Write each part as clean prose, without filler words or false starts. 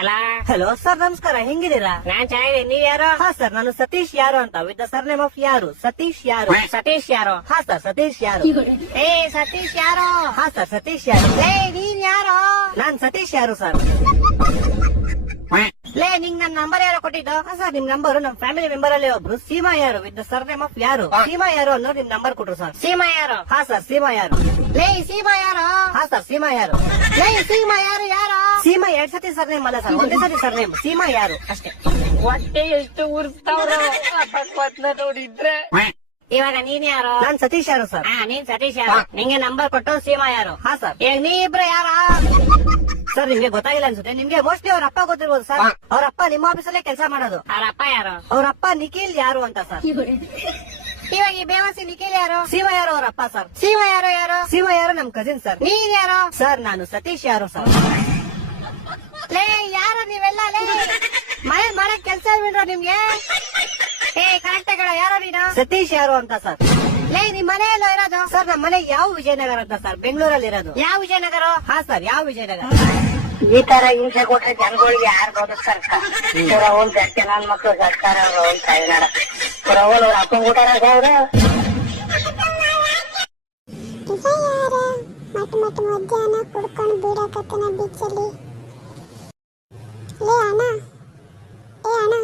ಅಲ್ಲ hello sir, ನಮಸ್ಕಾರ. ಹೆಂಗಿದ್ದೀರಾ? ನಾನ್ ಚೆನ್ನಾಗಿದೆ. ನೀವ್ ಯಾರು? ಹಾ ಸರ್, ನಾನು ಸತೀಶ್ ಯಾರು ಅಂತ, with the sir name of ಯಾರು. ಸತೀಶ್ ಯಾರು? ಸತೀಶ್ ಯಾರು? ಹಾ ಸರ್, ಸತೀಶ್ ಯಾರು? ಏ ಸತೀಶ್ ಯಾರು? ಹಾ ಸರ್, ಸತೀಶ್ ಯಾರು? ಏ ನೀನ್ ಯಾರು? ನಾನ್ ಸತೀಶ್ ಯಾರು ಸರ್? ಲೇ ನಿಂಗ್ ನನ್ ನಂಬರ್ ಯಾರೋ ಕೊಟ್ಟಿದ್ದು? ಹಾ ಸರ್, ನಿಮ್ ನಂಬರ್ ನಮ್ ಫ್ಯಾಮಿಲಿ ಮೆಂಬರ್ ಅಲ್ಲಿ ಒಬ್ರು ಸೀಮಾ ಯಾರು with the sir name of ಯಾರು. ಸೀಮಾ ಯಾರು ಅನ್ನೋ ನಿಮ್ ನಂಬರ್ ಕೊಟ್ರು ಸರ್. ಸೀಮಾ ಯಾರು? ಹಾ ಸರ್, ಸೀಮಾ ಯಾರು? ಲೇ ಸೀಮಾ ಯಾರು? ಹಾ ಸರ್, ಸೀಮಾ ಯಾರು? ಲೇ ಸೀಮಾ ಯಾರು? ಯಾರು? ಸೀಮಾ 2 ಸತಿ ಸರ್ ನೇಮ್ ಅಲ್ಲ ಸರ್, ಒಂದೇ ಸತಿ ಸರ್ ನೇಮ್. ಸೀಮಾ ಯಾರು ಅಷ್ಟೇ. ಹೊಟ್ಟೆ ಎಷ್ಟು ಉರ್ಸ್ತಾವ್ರ ನೋಡಿದ್ರೆ. ಇವಾಗ ನೀನ್ ಯಾರು? ನಾನ್ ಸತೀಶ್ ಯಾರು ಸರ್? ಹಾ ನೀನ್ ಸತೀಶ್ ಯಾರು? ನಿಂಗೆ ನಂಬರ್ ಕೊಟ್ಟು ಸೀಮಾ ಯಾರು? ಹಾ ಸರ್. ಈಗ ನೀ ಇಬ್ರು ಯಾರ? ಸರ್, ನಿಮ್ಗೆ ಗೊತ್ತಾಗಿಲ್ಲ ಅನ್ಸುತ್ತೆ. ನಿಮ್ಗೆ ಮೋಸ್ಟ್ಲಿ ಅವ್ರ ಅಪ್ಪ ಗೊತ್ತಿರ್ಬೋದು ಸರ್. ಅವ್ರ ಅಪ್ಪ ನಿಮ್ಮ ಆಫೀಸಲ್ಲೇ ಕೆಲಸ ಮಾಡೋದು. ಅವ್ರ ಅಪ್ಪ ಯಾರು? ಅವ್ರ ಅಪ್ಪ ನಿಖಿಲ್ ಯಾರು ಅಂತ ಸರ್. ಇವಾಗ ಈ ಬೇವಸಿ ನಿಖಿಲ್ ಯಾರು? ಸೀಮಾ ಯಾರು ಅವ್ರ ಅಪ್ಪ ಸರ್. ಸೀಮಾ ಯಾರು? ಯಾರು? ಸೀಮಾ ಯಾರು ನಮ್ ಕಸಿನ್ ಸರ್. ನೀನ್ ಯಾರು? ಸರ್, ನಾನು ಸತೀಶ್ ಯಾರು ಸರ್. ಲೇ ಯಾರು ನೀವೆಲ್ಲ? ಲೇ ಮನೇಲಿ ಮಾಡಕ್ ಕೆಲ್ಸ ಬಿಡ್ರ ನಿಮ್ಗೆ? ಏ ಕರೆಕ್ಟ್ ಕಡ ಯಾರೋ ನೀನು? ಸತೀಶ್ ಯಾರು ಅಂತ ಸರ್. ಲೇ ನಿಮ್ ಮನೆ ಎಲ್ಲೋ ಇರೋದು? ಸರ್, ನಮ್ಮ ಮನೆ ಯಾವ ವಿಜಯನಗರ ಅಂತ ಸರ್, ಬೆಂಗಳೂರಲ್ಲಿ ಇರೋದು. ಯಾವ ವಿಜಯನಗರ? ಹಾ ಸರ್, ಯಾವ ವಿಜಯನಗರ. ಈ ತರ ಹಿಂಸೆ ಕೊಟ್ರೆ ಜನಗಳಿಗೆ ಯಾರು ಗೋದಕ್ ಸರ್ಕಾರ ಪುರ ಹೋಲ್ ಜಾಸ್ತಿ ನನ್ ಮಕ್ಳು ಸರ್ಕಾರ ಹೋಲ್ ತಾಯಿನಾಡ ಪುರ ಹೋಲ್ ಅವ್ರ ಅಪ್ಪನ ಊಟ ಅವ್ರು ಮಟ್ ಮಧ್ಯಾಹ್ನ ಕುಡ್ಕೊಂಡು ಬೀಡಕತ್ತನ ಬೀಚಲ್ಲಿ. ಲೇ ಅಣ್ಣ, ಏ ಅಣ್ಣ,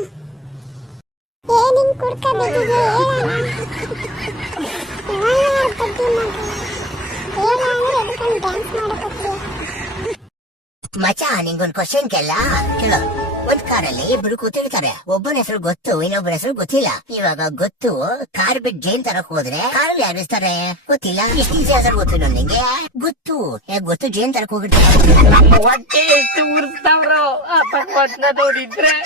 ಏನ್ ಹಿಂಗ್ ಕುಡ್ಕಬೇಕಿದೆ? ಡ್ಯಾನ್ಸ್ ಮಾಡಕತ್ತೀಯ? ಮಚ, ನಿಂಗೊಂದ್ ಕ್ವಶನ್ ಕೇಳ ಕೇಳೋ. ಒಂದ್ ಕಾರಲ್ಲಿ ಇಬ್ರು ಕೂತಿರ್ತಾರೆ. ಒಬ್ಬನ ಹೆಸರು ಗೊತ್ತು, ಇನ್ನೊಬ್ಬನ ಹೆಸರು ಗೊತ್ತಿಲ್ಲ. ಇವಾಗ ಗೊತ್ತು ಕಾರ್ ಬಿಟ್ಟು ಜೈನ್ ತರಕ್ ಹೋದ್ರೆ ಕಾರಲ್ಲಿ ಯಾರಿಸ್ತಾರೆ ಗೊತ್ತಿಲ್ಲ. ಇಷ್ಟು ಈಸಿ ಹೆಸರು ಗೊತ್ತು ನಿಂಗೆ. ಗೊತ್ತು ಗೊತ್ತು ಜೈನ್ ತರಕ್ ಹೋಗಿರ್ತಾರೆ. ಹೊಟ್ಟೆ ಎಷ್ಟು ಉರ್ಸ್ತಾವ್ರ ನೋಡಿದ್ರೆ.